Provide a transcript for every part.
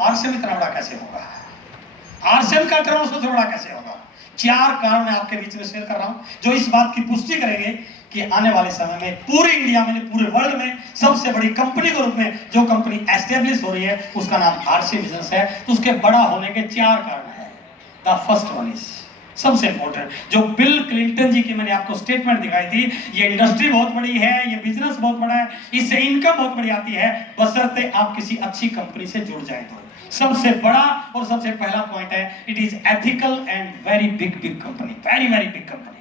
RCM इतना बड़ा कैसे होगा, आरसीएम का टर्नओवर सबसे बड़ा कैसे होगा। 4 कारण मैं आपके बीच में शेयर कर रहा हूं जो इस बात की पुष्टि करेंगे कि आने वाले समय में पूरे इंडिया में, पूरे वर्ल्ड में सबसे बड़ी कंपनी के रूप में जो कंपनी एस्टेब्लिश हो रही है उसका नाम आरसी बिजनेस है। तो उसके बड़ा होने के 4 कारण है। द फर्स्ट वन इज सबसे इंपॉर्टेंट, जो बिल क्लिंटन जी की मैंने आपको स्टेटमेंट दिखाई थी, ये इंडस्ट्री बहुत बड़ी है, ये बिजनेस बहुत बड़ा है, इससे इनकम बहुत बड़ी आती है बशर्ते आप किसी अच्छी कंपनी से जुड़ जाए। तो सबसे बड़ा और सबसे पहला पॉइंट है, it is ethical and very big company, very big company.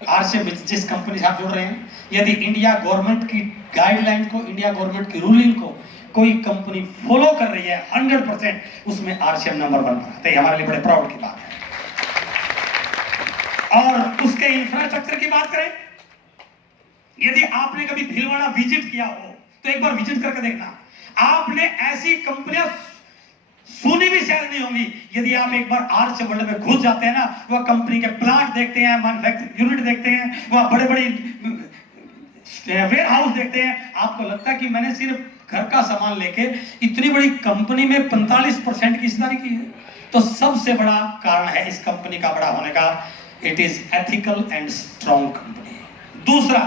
RC जिस कंपनी से आप जुड़ रहे हैं, यदि इंडिया गवर्नमेंट की गाइडलाइन को, इंडिया गवर्नमेंट की रूलिंग को कोई कंपनी फॉलो कर रही है 100%, उसमें आरसीएम नंबर 1 पर आता है। हमारे लिए बड़े प्राउड की बात है। और उसके इंफ्रास्ट्रक्चर की बात करें, यदि आपने कभी भीलवाड़ा विजिट किया हो तो एक बार विजिट करके देखना, आपने ऐसी कंपनियां सुनी भी शायद नहीं होंगी। यदि आप एक बार आर्च वर्ल्ड में घुस जाते हैं ना, वह कंपनी के प्लांट देखते हैं, मैन्युफैक्चरिंग यूनिट देखते हैं, वह बड़े वेयर हाउस देखते हैं, आपको लगता है कि मैंने सिर्फ घर का सामान लेके इतनी बड़ी कंपनी में 45% की हिस्सेदारी की है। तो सबसे बड़ा कारण है इस कंपनी का बड़ा होने का, it is ethical and strong company. दूसरा,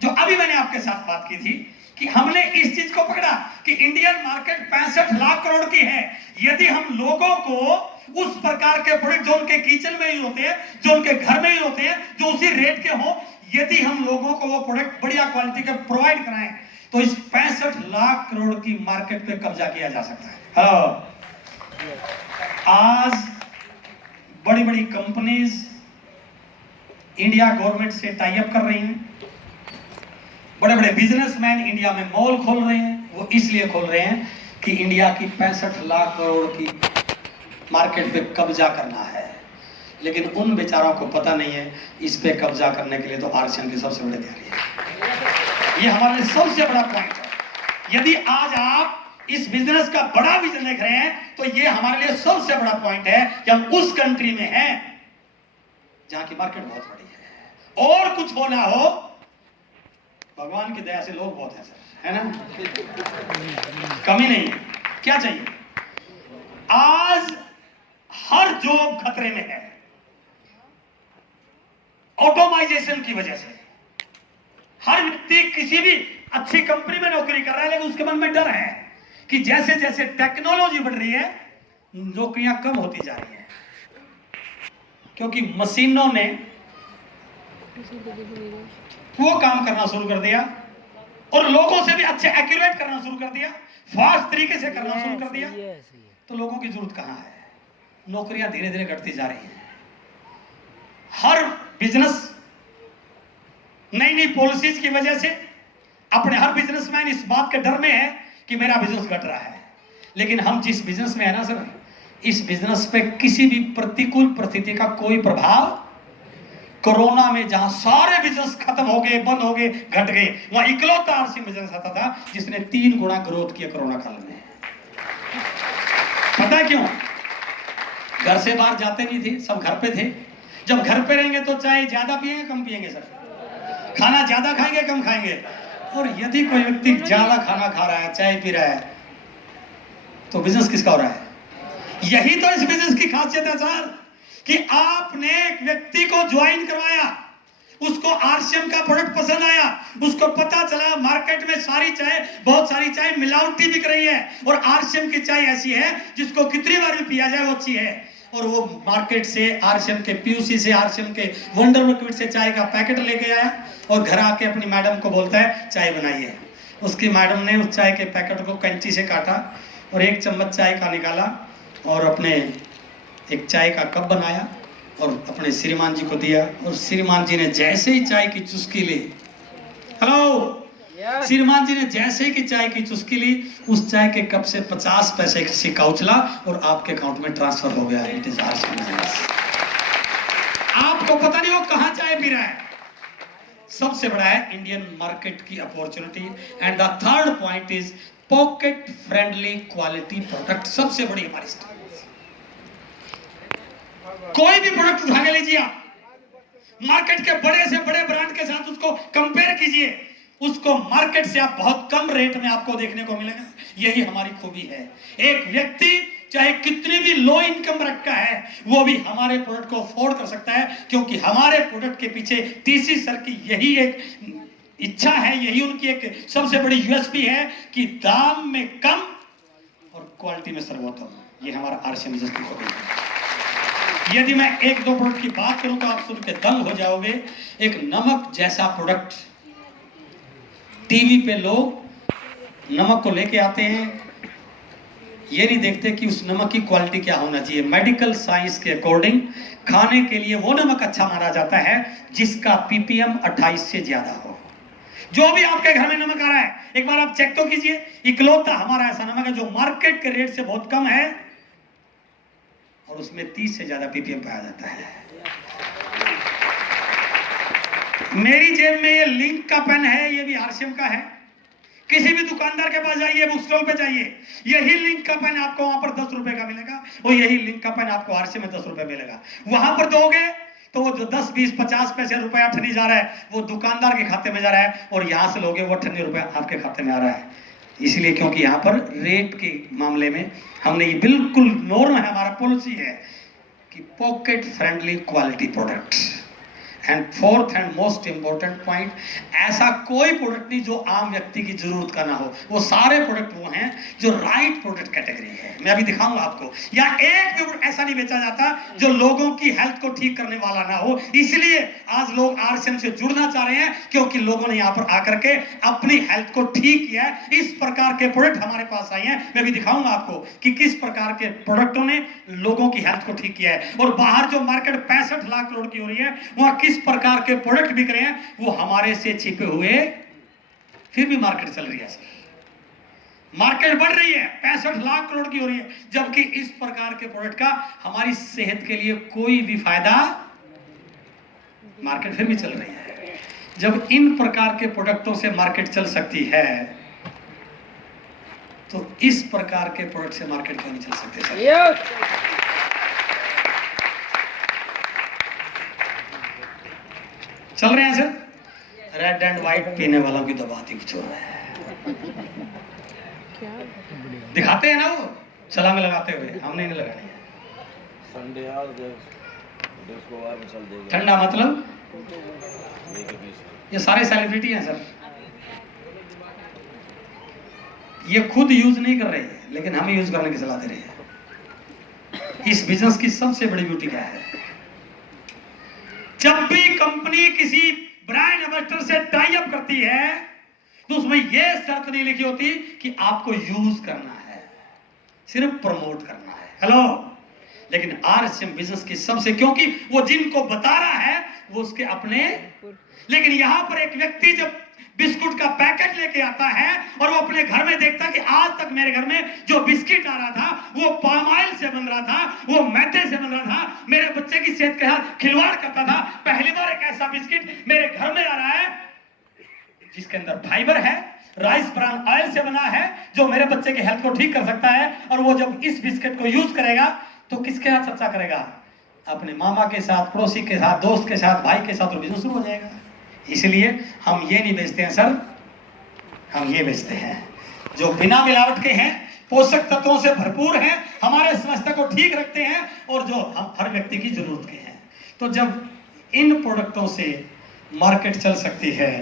जो अभी मैंने आपके साथ बात की थी कि हमने इस चीज को पकड़ा कि इंडियन मार्केट 65 लाख करोड़ की है। यदि हम लोगों को उस प्रकार के प्रोडक्ट जो उनके किचन में ही होते हैं, जो उनके घर में ही होते हैं, जो उसी रेट के हो, यदि हम लोगों को वो प्रोडक्ट बढ़िया क्वालिटी के प्रोवाइड कराएं तो इस 65 लाख करोड़ की मार्केट पे कब्जा किया जा सकता है। आज बड़ी बड़ी कंपनीज इंडिया गवर्नमेंट से टाई अप कर रही हैं, बड़े बड़े बिजनेसमैन इंडिया में मॉल खोल रहे हैं। वो इसलिए खोल रहे हैं कि इंडिया की 65 लाख करोड़ की मार्केट पे कब्जा करना है। लेकिन उन बेचारों को पता नहीं है इस पे कब्जा करने के लिए तो आरसीएम की सबसे बड़ी तैयारी है। ये हमारे लिए सबसे बड़ा पॉइंट है। यदि आज आप इस बिजनेस का बड़ा विजन देख रहे हैं तो ये हमारे लिए सबसे बड़ा पॉइंट है कि हम उस कंट्री में हैं जहां की मार्केट बहुत बड़ी है। और कुछ हो ना हो, भगवान की दया से लोग बहुत हैं सर, है ना, कमी नहीं है। क्या चाहिए? आज हर जॉब खतरे में है ऑटोमाइजेशन की वजह से। हर व्यक्ति किसी भी अच्छी कंपनी में नौकरी कर रहा है, लेकिन उसके मन में डर है कि जैसे जैसे टेक्नोलॉजी बढ़ रही है नौकरियां कम होती जा रही हैं, क्योंकि मशीनों ने वो काम करना शुरू कर दिया और लोगों से भी अच्छे एक्यूरेट करना शुरू कर दिया, फास्ट तरीके से करना शुरू कर दिया। तो लोगों की जरूरत कहां है? नौकरियां धीरे धीरे घटती जा रही हैं। हर बिजनेस नई नई पॉलिसीज की वजह से अपने हर बिजनेसमैन इस बात के डर में है कि मेरा बिजनेस घट रहा है। लेकिन हम जिस बिजनेस में है ना सर, इस बिजनेस पे किसी भी प्रतिकूल परिस्थिति का कोई प्रभाव, कोरोना में जहां सारे बिजनेस खत्म हो गए, बंद हो गए, घट गए, वहां इकलौता आरसी बिजनेस आता था जिसने 3 गुना ग्रोथ किया कोरोना काल में। पता है क्यों? घर से बाहर जाते नहीं थे, सब घर पे थे। जब घर पे रहेंगे तो चाय ज्यादा पिएंगे कम पिएंगे सर, खाना ज्यादा खाएंगे कम खाएंगे। और यदि कोई व्यक्ति ज्यादा खाना खा रहा है, चाय पी रहा है, तो बिजनेस किसका हो रहा है? यही तो इस बिजनेस की खासियत है सर कि आपने एक व्यक्ति को ज्वाइन करवाया, उसको आरसीएम का प्रोडक्ट पसंद आया, उसको पता चला मार्केट में सारी चाय, बहुत सारी चाय मिलावटी बिक रही है और आरसीएम की चाय ऐसी है जिसको कितनी बार भी पिया जाए वो अच्छी है। और वो मार्केट से आरसीएम के पीयूसी से, आरसीएम के वंडर लिक्विड से चाय का पैकेट लेके आया और घर आके अपनी मैडम को बोलता है चाय बनाइए। उसकी मैडम ने उस चाय के पैकेट को कैंची से काटा और 1 चम्मच चाय का निकाला और अपने एक चाय का कप बनाया और अपने श्रीमान जी को दिया। और श्रीमान जी ने जैसे ही चाय की चुस्की ली, हेलो, श्रीमान जी ने जैसे ही चाय की चुस्की ली, उस चाय के कप से 50 पैसे का सिक्का उछला और आपके अकाउंट में ट्रांसफर हो गया। It is RCM business. आपको पता नहीं वो कहां चाय पी रहा है। सबसे बड़ा है इंडियन मार्केट की opportunity. And the third point is pocket friendly quality product. सबसे बड़ी हमारी स्ट्रेंथ। कोई भी प्रोडक्ट उठा के लीजिए आप, मार्केट के बड़े से बड़े ब्रांड के साथ उसको कंपेयर कीजिए, उसको मार्केट से आप बहुत कम रेट में आपको देखने को मिलेगा। यही हमारी खूबी है। एक व्यक्ति चाहे कितनी भी लो इनकम रखता है, वो भी हमारे प्रोडक्ट को अफोर्ड कर सकता है, क्योंकि हमारे प्रोडक्ट के पीछे टीसी सर की यही एक इच्छा है, यही उनकी एक सबसे बड़ी यूएसपी है कि दाम में कम और क्वालिटी में सर्वोत्तम। ये हमारा आरसीएम बिजनेस की खूबी है। यदि मैं एक दो प्रोडक्ट की बात करूं तो आप सुन के दंग हो जाओगे। एक नमक जैसा प्रोडक्ट, टीवी पे लोग नमक को लेके आते हैं, ये नहीं देखते कि उस नमक की क्वालिटी क्या होना चाहिए। मेडिकल साइंस के अकॉर्डिंग खाने के लिए वो नमक अच्छा माना जाता है जिसका पीपीएम 28 से ज्यादा हो। जो भी आपके घर में नमक आ रहा है, एक बार आप चेक तो कीजिए। इकलौता हमारा ऐसा नमक है जो मार्केट के रेट से बहुत कम है और उसमें 30 से ज्यादा पीपीएम पाया जाता है। मेरी जेब में ये लिंक का पेन है, ये भी आरसीएम का है। किसी भी दुकानदार के पास जाइए, बुक स्टॉल पे जाइए, यही लिंक का पेन आपको वहां पर 10 रुपए का मिलेगा और यही लिंक का पेन आपको आरसीएम में 10 रुपए मिलेगा। वहां पर दोगे तो वो जो 10, 20, 50 पैसे रुपया ठनी जा रहा है वो दुकानदार के खाते में जा रहा है, और यहां से लोगे वो 98 रुपया आपके खाते में आ रहा है। इसलिए क्योंकि यहाँ पर रेट के मामले में हमने ये बिल्कुल नॉर्म है, हमारा पॉलिसी है कि pocket friendly quality product. And fourth and most important point, ऐसा कोई प्रोडक्ट नहीं जो आम व्यक्ति की जरूरत का ना हो। वो सारे प्रोडक्ट वो हैं जो राइट प्रोडक्ट कैटेगरी है। मैं अभी दिखाऊंगा आपको। या एक भी प्रोडक्ट ऐसा नहीं बेचा जाता जो लोगों की हेल्थ को ठीक करने वाला ना हो। इसलिए आज लोग आरसीएम से जुड़ना चाह रहे हैं, क्योंकि लोगों ने यहाँ पर आकर के अपनी हेल्थ को ठीक किया है। इस प्रकार के प्रोडक्ट हमारे पास आए हैं। मैं भी दिखाऊंगा आपको कि किस प्रकार के प्रोडक्टों ने लोगों की हेल्थ को ठीक किया है। और बाहर जो मार्केट 65 लाख करोड़ की हो रही है, वहां किस प्रकार के प्रोडक्ट बिक रहे हैं, वो हमारे से छिपे हुए, फिर भी मार्केट चल रही है सर। मार्केट बढ़ रही है, 65 लाख करोड़ की हो रही है, जबकि इस प्रकार के प्रोडक्ट का हमारी सेहत के लिए कोई भी फायदा, मार्केट फिर भी चल रही है। जब इन प्रकार के प्रोडक्टों से मार्केट चल सकती है तो इस प्रकार के प्रोडक्ट से मार्केट क्यों नहीं चल सकते सर? चल रहे हैं सर। रेड एंड व्हाइट पीने वालों की तो बात ही कुछ और है। दिखाते हैं ना वो छलांग लगाते हुए, हमने नहीं लगानी है। ठंडा मतलब ये सारे सेलिब्रिटी हैं सर, ये खुद यूज नहीं कर रहे हैं लेकिन हम यूज करने की सलाह दे रहे हैं। इस बिजनेस की सबसे बड़ी ब्यूटी क्या है, जब भी कंपनी किसी ब्रांड एम्बेसडर से टाई अप करती है तो उसमें यह शर्त नहीं लिखी होती कि आपको यूज करना है, सिर्फ प्रमोट करना है। हेलो, लेकिन आरसीएम बिजनेस की सबसे, क्योंकि वो जिनको बता रहा है वो उसके अपने, लेकिन यहां पर एक व्यक्ति जब बिस्कुट का पैकेट लेके आता है और वो अपने घर में देखता है कि आज तक मेरे घर में जो बिस्किट आ रहा था वो पाम ऑयल से बन रहा था, वो मैदे से बन रहा था, मेरे बच्चे की सेहत के साथ खिलवाड़ करता था, पहली बार एक ऐसा बिस्किट मेरे घर में आ रहा है जिसके अंदर फाइबर है, राइस ब्रान ऑयल से बना है, जो मेरे बच्चे की हेल्थ को ठीक कर सकता है। और वो जब इस बिस्किट को यूज करेगा तो किसके साथ चर्चा करेगा? अपने मामा के साथ, पड़ोसी के साथ, दोस्त के साथ, भाई के साथ, और बिजनेस शुरू हो जाएगा। इसलिए हम ये नहीं बेचते हैं सर, हम ये बेचते हैं जो बिना मिलावट के हैं, पोषक तत्वों से भरपूर हैं, हमारे स्वास्थ्य को ठीक रखते हैं और जो हम हर व्यक्ति की जरूरत के हैं। तो जब इन प्रोडक्टों से मार्केट चल सकती है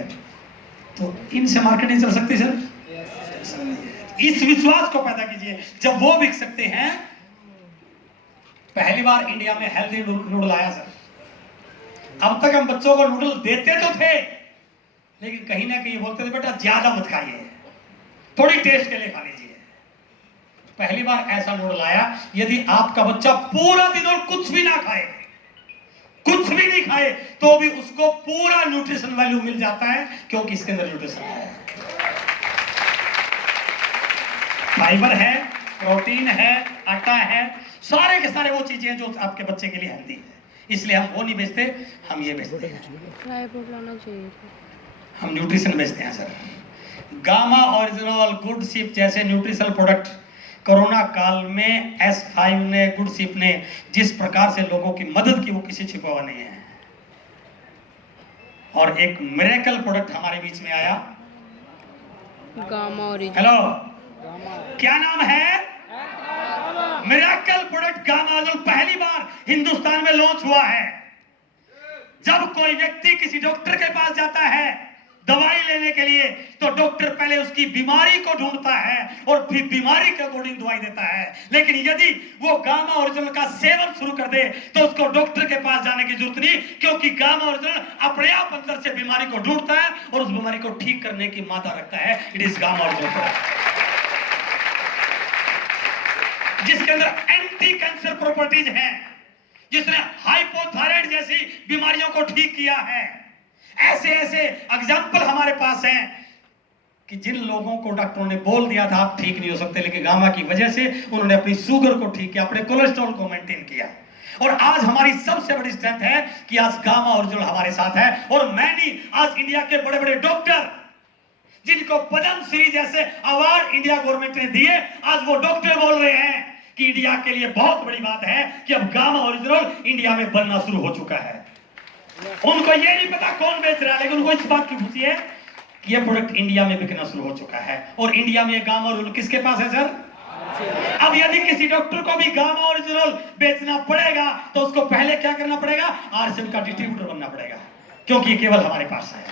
तो इनसे मार्केट नहीं चल सकती सर। इस विश्वास को पैदा कीजिए। जब वो बिक सकते हैं, पहली बार इंडिया में हेल्दी नूडल आया सर। अब तक हम बच्चों को नूडल देते तो थे लेकिन कहीं ना कहीं बोलते थे बेटा ज्यादा मत खाइए, थोड़ी टेस्ट के लिए खा लीजिए। पहली बार ऐसा नूडल आया, यदि आपका बच्चा पूरा दिन और कुछ भी ना खाए, कुछ भी नहीं खाए, तो भी उसको पूरा न्यूट्रिशन वैल्यू मिल जाता है, क्योंकि इसके अंदर न्यूट्रिशन है, फाइबर है, प्रोटीन है, आटा है, सारे के सारे वो चीजें जो आपके बच्चे के लिए हेल्दी है। इसलिए हम वो नहीं बेचते, हम ये बेचते हैं, हम न्यूट्रिशन बेचते हैं sir. Gamma original, good ship जैसे न्यूट्रिशनल प्रोडक्ट कोरोना काल में S5 ने, गुड शिप ने जिस प्रकार से लोगों की मदद की वो किसी छिपा हुआ नहीं है। और एक मिरेकल प्रोडक्ट हमारे बीच में आया, गामा ओरिजिनल। हेलो, क्या नाम है? मिरेकल प्रोडक्ट गामा ओरिजिनल पहली बार हिंदुस्तान में लॉन्च हुआ है। जब कोई व्यक्ति किसी डॉक्टर के पास जाता है दवाई लेने के लिए, तो डॉक्टर पहले उसकी बीमारी को ढूंढता है और फिर बीमारी के अकॉर्डिंग दवाई देता है। लेकिन यदि वो गामा ओरिजिनल का सेवन शुरू कर दे तो उसको डॉक्टर के पास जाने की जरूरत नहीं, क्योंकि गामा ओरिजिनल अपने आप अंदर से बीमारी को ढूंढता है और उस बीमारी को ठीक करने की मादा रखता है। इट इज गामा ओरिजिनल, जिसके अंदर एंटी कैंसर प्रॉपर्टीज हैं, जिसने हाइपोथायराइड जैसी बीमारियों को ठीक किया है। ऐसे ऐसे एग्जाम्पल हमारे पास हैं कि जिन लोगों को डॉक्टरों ने बोल दिया था आप ठीक नहीं हो सकते, लेकिन गामा की वजह से उन्होंने अपनी शुगर को ठीक किया, अपने कोलेस्ट्रॉल को मेंटेन किया। और आज हमारी सबसे बड़ी स्ट्रेंथ है कि आज गामा ओरिजिनल हमारे साथ है। और मैं नहीं, आज इंडिया के बड़े बड़े डॉक्टर जिनको पद्मश्री जैसे अवार्ड इंडिया गवर्नमेंट ने दिए, आज वो डॉक्टर बोल रहे हैं कि इंडिया के लिए बहुत बड़ी बात है कि अब गामा ओरिजिनल इंडिया में बनना शुरू हो चुका है। उनको ये नहीं पता कौन बेच रहा है, लेकिन उनको इस बात की खुशी है कि ये प्रोडक्ट इंडिया में बिकना शुरू हो चुका है। और इंडिया में गामा ओरिजिनल किसके पास है सर? अब यदि किसी डॉक्टर को भी गामा ओरिजिनल बेचना पड़ेगा तो उसको पहले क्या करना पड़ेगा? आरसीएम का डिस्ट्रीब्यूटर बनना पड़ेगा, क्योंकि ये केवल हमारे पास है।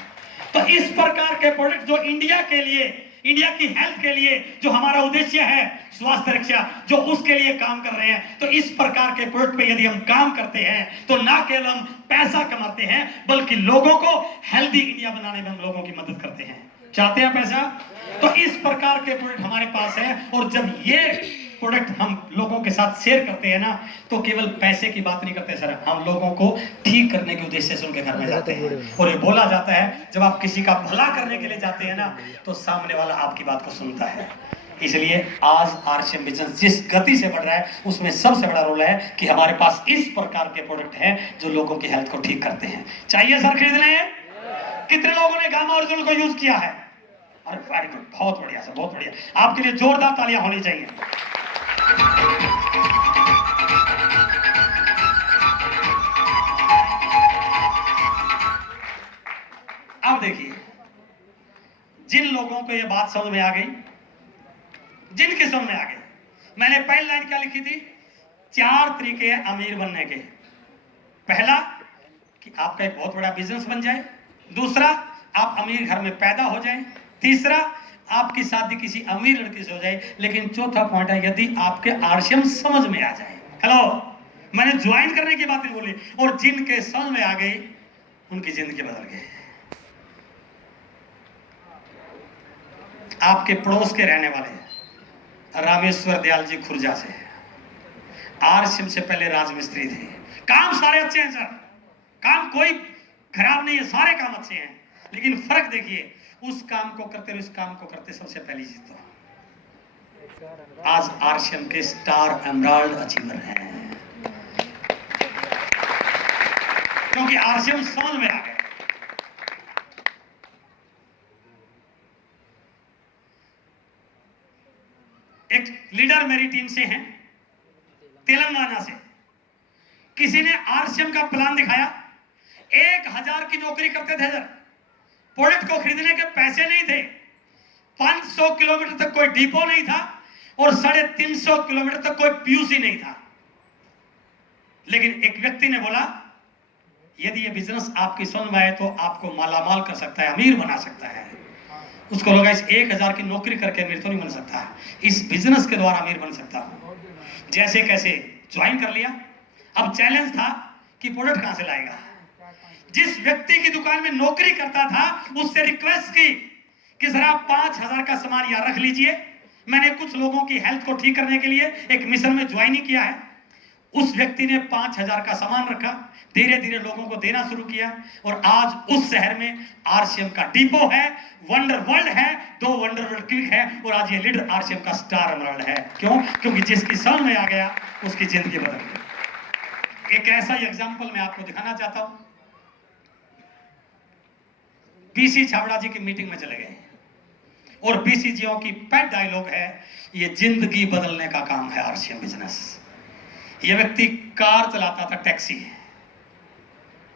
तो इस प्रकार के प्रोडक्ट जो इंडिया के लिए, इंडिया की हेल्थ के लिए, जो हमारा उद्देश्य है स्वास्थ्य रक्षा, जो उसके लिए काम कर रहे हैं, तो इस प्रकार के प्रोडक्ट पे यदि हम काम करते हैं तो ना केवल हम पैसा कमाते हैं बल्कि लोगों को हेल्दी इंडिया बनाने में हम लोगों की मदद करते हैं। चाहते हैं पैसा? तो इस प्रकार के प्रोडक्ट हमारे पास है। और जब ये प्रोडक्ट हम लोगों के साथ शेयर करते हैं ना, तो केवल पैसे की बात नहीं करते सर, हम लोगों को ठीक करने के उद्देश्य से उनके घर में जाते हैं। और ये बोला जाता है जब आप किसी का भला करने के लिए जाते हैं ना, तो सामने वाला आपकी बात को सुनता है। इसलिए आज आरसीएम बिजनेस जिस गति से बढ़ रहा है उसमें सबसे बड़ा रोल है कि हमारे पास इस प्रकार के प्रोडक्ट हैं जो लोगों की हेल्थ को ठीक करते हैं। चाहिए सर खरीदने? कितने लोगों ने गामा ओरिजिनल को यूज किया है? अरे वेरी गुड, बहुत बढ़िया सर, बहुत बढ़िया। आपके लिए जोरदार तालियां होनी चाहिए। अब देखिए, जिन लोगों को यह बात समझ में आ गई, जिनके समझ में आ गई, मैंने पहली लाइन क्या लिखी थी? 4 तरीके हैं अमीर बनने के। पहला कि आपका एक बहुत बड़ा बिजनेस बन जाए, दूसरा आप अमीर घर में पैदा हो जाएं, तीसरा आपकी शादी किसी अमीर लड़की से हो जाए, लेकिन चौथा पॉइंट है यदि आपके आरसीएम समझ में आ जाए। हेलो, मैंने ज्वाइन करने की बात नहीं बोली। और जिनके समझ में आ गई उनकी जिंदगी बदल गई। आपके पड़ोस के रहने वाले रामेश्वर दयाल जी खुर्जा से, आरसीएम से पहले राजमिस्त्री थे। काम सारे अच्छे हैं सर, काम कोई खराब नहीं है, सारे काम अच्छे हैं, लेकिन फर्क देखिए, उस काम को करते और इस काम को करते सबसे पहली चीज तो आज आरसीएम के स्टार एमराल्ड अचीवर हैं, क्योंकि आरसीएम समझ में आ गए। एक लीडर मेरी टीम से हैं, तेलंगाना से। किसी ने आरसीएम का प्लान दिखाया, 1000 की नौकरी करते थे सर, प्रोडक्ट को खरीदने के पैसे नहीं थे, 500 किलोमीटर तक कोई डिपो नहीं था और 350 किलोमीटर तक कोई पीयूसी नहीं था। लेकिन एक व्यक्ति ने बोला यदि ये बिजनेस आपकी समझ में आए तो आपको मालामाल कर सकता है, अमीर बना सकता है। उसको लगा इस 1000 की नौकरी करके अमीर तो नहीं बन सकता, इस बिजनेस के द्वारा अमीर बन सकता हूं। जैसे कैसे ज्वाइन कर लिया। अब चैलेंज था कि प्रोडक्ट कहां से लाएगा। जिस व्यक्ति की दुकान में नौकरी करता था उससे रिक्वेस्ट की कि जरा 5000 का सामान यहाँ रख लीजिए, मैंने कुछ लोगों की हेल्थ को ठीक करने के लिए एक मिशन में ज्वाइन ही किया है। उस व्यक्ति ने 5000 का सामान रखा, धीरे धीरे लोगों को देना शुरू किया और आज उस शहर में आरसीएम का डिपो है, वंडर वर्ल्ड है, 2 वंडर वर्ल्ड क्लिक है और आज ये लीडर आरसीएम का स्टार एमराल्ड है। क्यों? क्योंकि जिसकी समझ में आ गया उसकी जिंदगी बदल गई। एक ऐसा ही एग्जाम्पल मैं आपको दिखाना चाहता हूं। पीसी छाबड़ा जी की मीटिंग में चले गए और पीसी जीओ की पेट डायलॉग है, ये जिंदगी बदलने का काम है आरसीएम बिजनेस। ये व्यक्ति कार चलाता था, टैक्सी,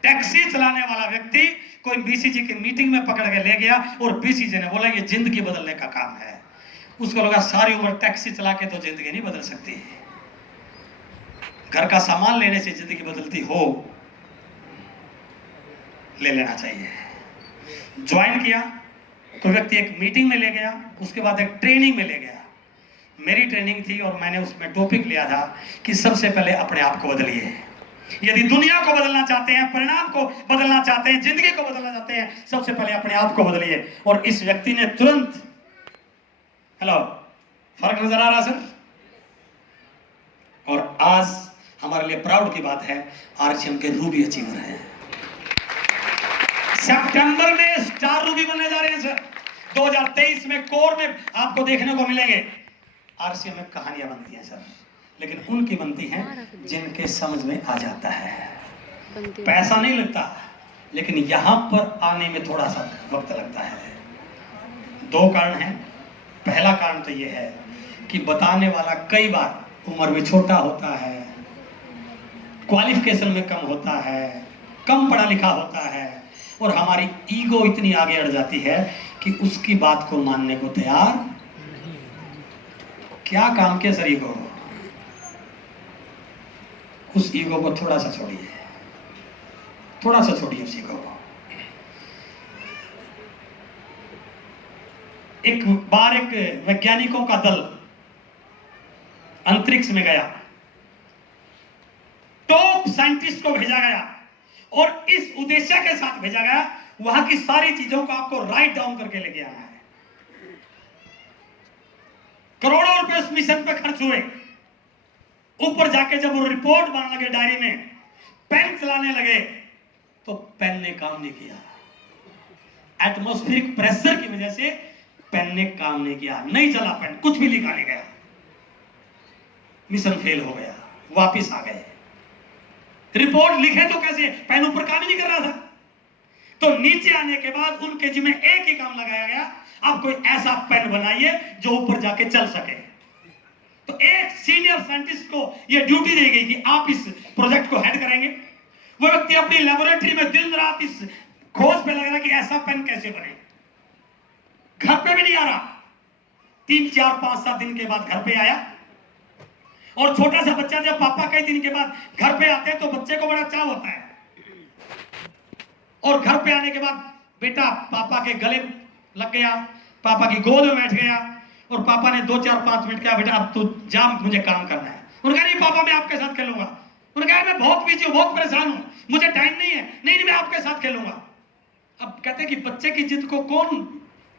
टैक्सी चलाने वाला व्यक्ति कोई बीसीजी की मीटिंग में पकड़ के ले गया और बीसीजी ने बोला ये जिंदगी बदलने का काम है। उसको लगा सारी उम्र टैक्सी चला के तो जिंदगी नहीं बदल सकती, घर का सामान लेने से जिंदगी बदलती हो, ले लेना चाहिए। ज्वाइन किया, कोई व्यक्ति एक मीटिंग में ले गया, उसके बाद एक ट्रेनिंग में ले गया। मेरी ट्रेनिंग थी और मैंने उसमें टॉपिक लिया था कि सबसे पहले अपने आप को बदलिए। यदि दुनिया को बदलना चाहते हैं, परिणाम को बदलना चाहते हैं, जिंदगी को बदलना चाहते हैं, सबसे पहले अपने आप को बदलिए। और इस व्यक्ति ने तुरंत, हेलो, फर्क नजर आ रहा सर? और आज हमारे लिए प्राउड की बात है, आरसीएम के रूबी अचीवर हैं। सितंबर में स्टार रूबी बनने जा रहे हैं सर। 2023 में कोर में आपको देखने को मिलेंगे। आरसीएम में कहानियां बनती हैं सर, लेकिन उनकी बनती हैं जिनके समझ में आ जाता है। पैसा नहीं लगता, लेकिन यहां पर आने में थोड़ा सा वक्त लगता है। दो कारण हैं। पहला कारण तो यह है कि बताने वाला कई बार उम्र में छोटा होता है, क्वालिफिकेशन में कम होता है, कम पढ़ा लिखा होता है, और हमारी ईगो इतनी आगे अड़ जाती है कि उसकी बात को मानने को तैयार। क्या काम के सर ईगो? उस ईगो को थोड़ा सा छोड़िए, थोड़ा सा छोड़िए उस ईगो को। एक बार एक वैज्ञानिकों का दल अंतरिक्ष में गया, टॉप साइंटिस्ट को भेजा गया और इस उद्देश्य के साथ भेजा गया, वहां की सारी चीजों को आपको राइट डाउन करके लेके आना है। करोड़ों रुपए उस मिशन पे खर्च हुए। ऊपर जाके जब वो रिपोर्ट बनाने लगे, डायरी में पेन चलाने लगे, तो पेन ने काम नहीं किया। एटमॉस्फेरिक प्रेशर की वजह से पेन ने काम नहीं किया, नहीं चला पेन, कुछ भी लिखा नहीं गया। मिशन फेल हो गया, वापिस आ गए। रिपोर्ट लिखे तो कैसे, पेन ऊपर काम ही नहीं कर रहा था। तो नीचे आने के बाद उनके जिम्मे एक ही काम लगाया गया, आप कोई ऐसा पेन बनाइए जो ऊपर जाके चल सके। तो एक सीनियर साइंटिस्ट को यह ड्यूटी दी गई कि आप इस प्रोजेक्ट को हेड करेंगे। वो व्यक्ति अपनी लेबोरेटरी में दिन रात इस खोज पे लग रहा कि ऐसा पेन कैसे बने। घर पे भी नहीं आ रहा। 3, 4, 5, 7 दिन के बाद घर पे आया, और छोटा सा बच्चा जब पापा कई दिन के बाद घर पे आते हैं तो बच्चे को बड़ा चाव होता है। और घर पे आने के बाद बेटा पापा के गले लग गया, पापा की गोद में बैठ गया, और पापा ने 2, 4, 5 मिनट कहा बेटा अब तू जा, मुझे काम करना है। उन्होंने कहा नहीं पापा मैं आपके साथ खेलूंगा। उन्होंने कहा मैं बहुत बिजी हूं, बहुत परेशान हूं, मुझे टाइम नहीं है। नहीं मैं आपके साथ खेलूंगा। अब कहते हैं कि बच्चे की जिद को कौन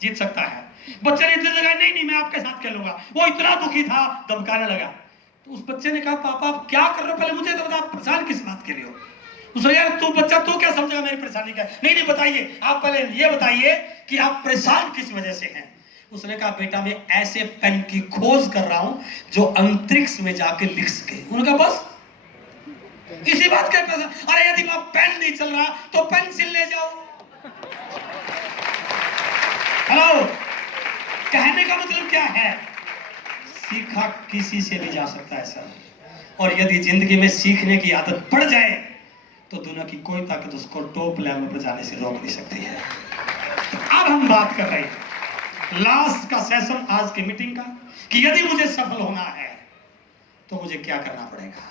जीत सकता है। बच्चे ने जिद लगाई, नहीं मैं आपके साथ खेलूंगा। वो इतना दुखी था, धमकाने लगा। तो उस बच्चे ने कहा पापा आप क्या कर रहे हो, पहले मुझे तो बता, आप परेशान किस बात के लिए हो। उसने यार तू बच्चा तू क्या समझेगा मेरी परेशानी क्या। नहीं बताइए, आप पहले ये बताइए कि आप परेशान किस वजह से हैं। उसने कहा बेटा मैं ऐसे पेन की खोज कर रहा हूं जो अंतरिक्ष में जाके लिख सके। उन्होंने कहा बस इसी बात का परेशान। अरे यदि वहां पेन नहीं चल रहा तो पेंसिल ले जाओ। हेलो, कहने का मतलब क्या है, सीखा किसी से भी जा सकता है सर। और यदि जिंदगी में सीखने की आदत पड़ जाए तो दुनिया की कोई ताकत उसको टॉप लेवल पर जाने से रोक नहीं सकती है। अब हम बात कर रहे हैं लास्ट का सेशन आज की मीटिंग का, कि यदि मुझे सफल होना है तो मुझे क्या करना पड़ेगा।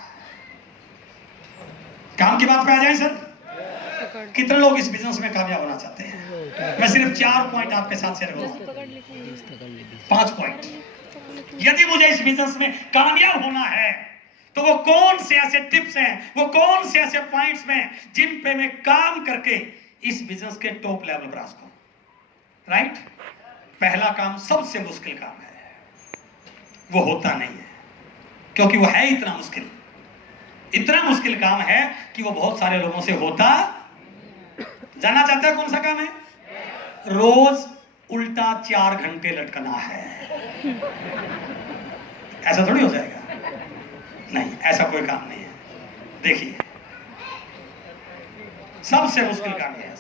काम की बात पे आ जाए सर। कितने लोग इस बिजनेस में कामयाब होना चाहते हैं? मैं सिर्फ 4 पॉइंट आपके साथ शेयर करूंगा, 5 पॉइंट। यदि मुझे इस बिजनेस में कामयाब होना है तो वो कौन से ऐसे टिप्स हैं, वो कौन से ऐसे पॉइंट्स में जिन पे मैं काम करके इस बिजनेस के टॉप लेवल पर आ सकूं। राइट? पहला काम सबसे मुश्किल काम है, वो होता नहीं है, क्योंकि वो है इतना मुश्किल काम है कि वो बहुत सारे लोगों से होता। जानना चाहते हैं कौन सा काम है? रोज उल्टा 4 घंटे लटकना है। ऐसा थोड़ी हो जाएगा, नहीं ऐसा कोई काम नहीं है। देखिए सबसे मुश्किल काम है,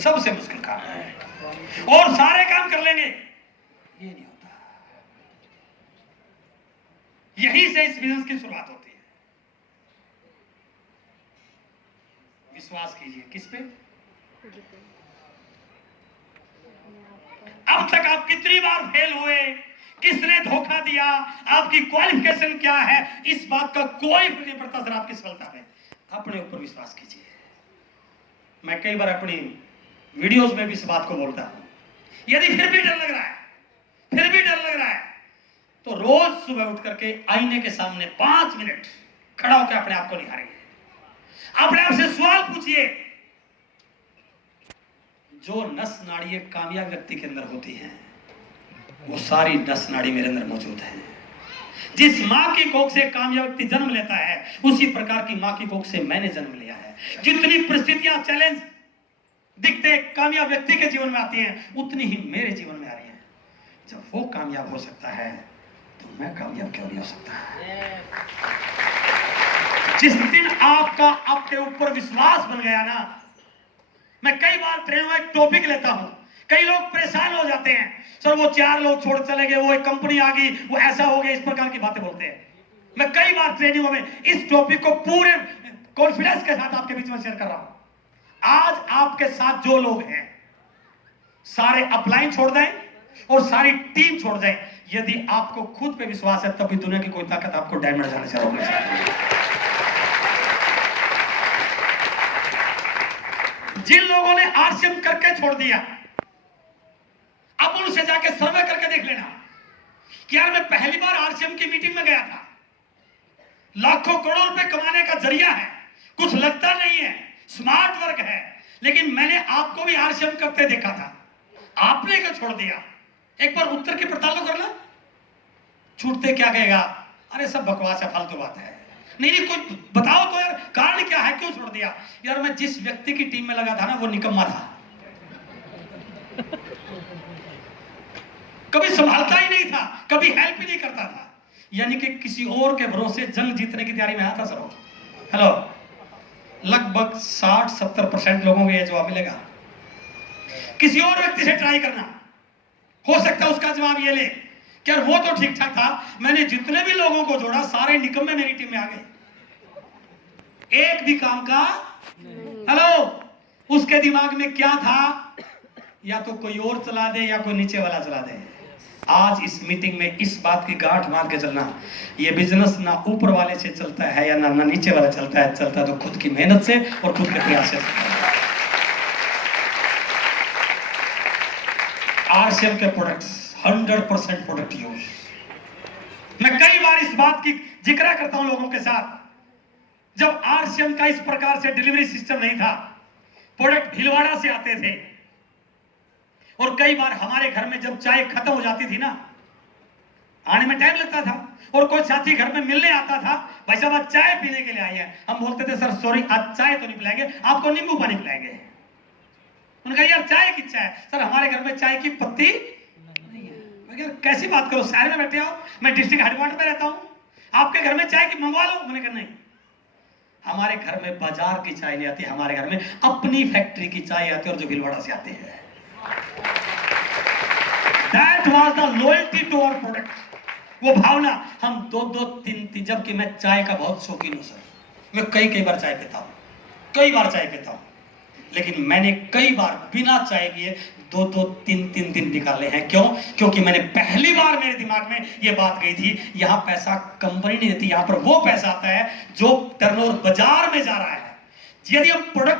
सबसे मुश्किल काम है, और सारे काम कर लेंगे ये नहीं होता। यहीं से इस बिजनेस की शुरुआत होती है। विश्वास कीजिए। किस पे? अब तक आप कितनी बार फेल हुए, किसने धोखा दिया, आपकी क्वालिफिकेशन क्या है, इस बात का कोई फर्क नहीं पड़ता सर आपकी सफलता में। अपने ऊपर विश्वास कीजिए। मैं कई बार अपनी वीडियोस में भी इस बात को बोलता हूं। यदि फिर भी डर लग रहा है, तो रोज सुबह उठ करके आईने के सामने 5 मिनट खड़ा होकर अपने आप को निहारिए। अपने आप से सवाल पूछिए, जो नस नाड़ी एक कामयाब व्यक्ति के अंदर होती है, वो सारी नस नाड़ी मेरे अंदर मौजूद है। जिस मां की कोख से कामयाब व्यक्ति जन्म लेता है, उसी प्रकार की मां की कोख से मैंने जन्म लिया है। जितनी परिस्थितियां, चैलेंज दिखते कामयाब व्यक्ति के जीवन में आती हैं, उतनी ही मेरे जीवन में आ रही हैं। जब वो कामयाब हो सकता है, तो मैं कामयाब क्यों नहीं हो सकता? जिस दिन आपका आपके ऊपर विश्वास बन गया ना, मैं कई बार ट्रेन में एक टॉपिक लेता हूं, कई लोग परेशान हो जाते हैं, सर वो 4 लोग छोड़ चले गए, वो एक कंपनी आ गई, वो ऐसा हो गया, इस प्रकार की बातें बोलते हैं। मैं कई बार ट्रेनिंगों में इस टॉपिक को पूरे कॉन्फिडेंस के साथ आपके बीच में शेयर कर रहा हूं। आज आपके साथ जो लोग हैं, सारे अपलाइन छोड़ दें और सारी टीम छोड़ दें। यदि आपको खुद पे विश्वास है, तभी दुनिया की कोई ताकत आपको डायमंड जाने से रोक नहीं सकती। जिन लोगों ने आरसीएम करके छोड़ दिया, अब उनसे जाके सर्वे करके देख लेना कि यार मैं पहली बार आरसीएम की मीटिंग में गया था, लाखों करोड़ रुपए कमाने का जरिया है, कुछ लगता नहीं है, स्मार्ट वर्क है, लेकिन मैंने आपको भी आरसीएम करते देखा था, आपने क्यों छोड़ दिया? एक बार उत्तर की पड़ताल कर लो। छूटते क्या कहेगा, अरे सब बकवास है, फालतू बात है। नहीं कुछ बताओ तो यार, कारण क्या है, क्यों छोड़ दिया? यार मैं जिस व्यक्ति की टीम में लगा था ना, वो निकम्मा था, कभी संभालता ही नहीं था, कभी हेल्प ही नहीं करता था, यानी कि किसी और के भरोसे जंग जीतने की तैयारी में आता। सर हेलो, लगभग 60-70% लोगों को यह जवाब मिलेगा। किसी और व्यक्ति से ट्राई करना, हो सकता है उसका जवाब ये ले कि यार वो तो ठीक ठाक था, मैंने जितने भी लोगों को जोड़ा सारे निकम्मे मेरी टीम में आ गए, एक भी काम का। हेलो, उसके दिमाग में क्या था, या तो कोई और चला दे या कोई नीचे वाला चला दे। आज इस मीटिंग में इस बात की गांठ मार के चलना, ये बिजनेस ना ऊपर वाले से चलता है या ना नीचे वाला चलता है, चलता तो खुद की मेहनत से और खुद के प्रयास से। आरसीएम के प्रोडक्ट्स 100% प्रोडक्ट यूज। मैं कई बार इस बात की जिक्र करता हूं लोगों के साथ, जब आरसीएम का इस प्रकार से डिलीवरी सिस्टम नहीं था, प्रोडक्ट भिलवाड़ा से आते थे, और कई बार हमारे घर में जब चाय खत्म हो जाती थी ना, आने में टाइम लगता था, और कोई साथी घर में मिलने आता था, भाई साहब आज चाय पीने के लिए आए हैं, हम बोलते थे सर सॉरी आज चाय तो नहीं पिलाएंगे, आपको नींबू पानी पिलाएंगे। उन्होंने कहा यार चाय की चाय, सर हमारे घर में चाय की पत्ती नहीं है। मैं कहा कैसी बात करो, शहर में बैठे हो, मैं डिस्ट्रिक्ट हेडक्वार्टर में रहता हूं, आपके घर में चाय की मंगवा लो। मैंने कहा नहीं, हमारे घर में बाजार की चाय नहीं आती, हमारे घर में अपनी फैक्ट्री की चाय आती है, और जो भिलवाड़ा से आती है। That was the loyalty to our product। वो भावना, हम 2-2, 3-3, जबकि मैं चाय का बहुत शौकीन हूं सर, मैं कई बार चाय पीता हूं, लेकिन मैंने कई बार बिना चाय पिए 2-2, 3-3 दिन निकाले हैं। क्यों? क्योंकि मैंने पहली बार मेरे दिमाग में ये बात गई थी, यहां पैसा कंपनी नहीं देती, यहां पर वो पैसा आता है जो टर्नओवर बाजार में जा रहा है। यदि हम प्रोडक्ट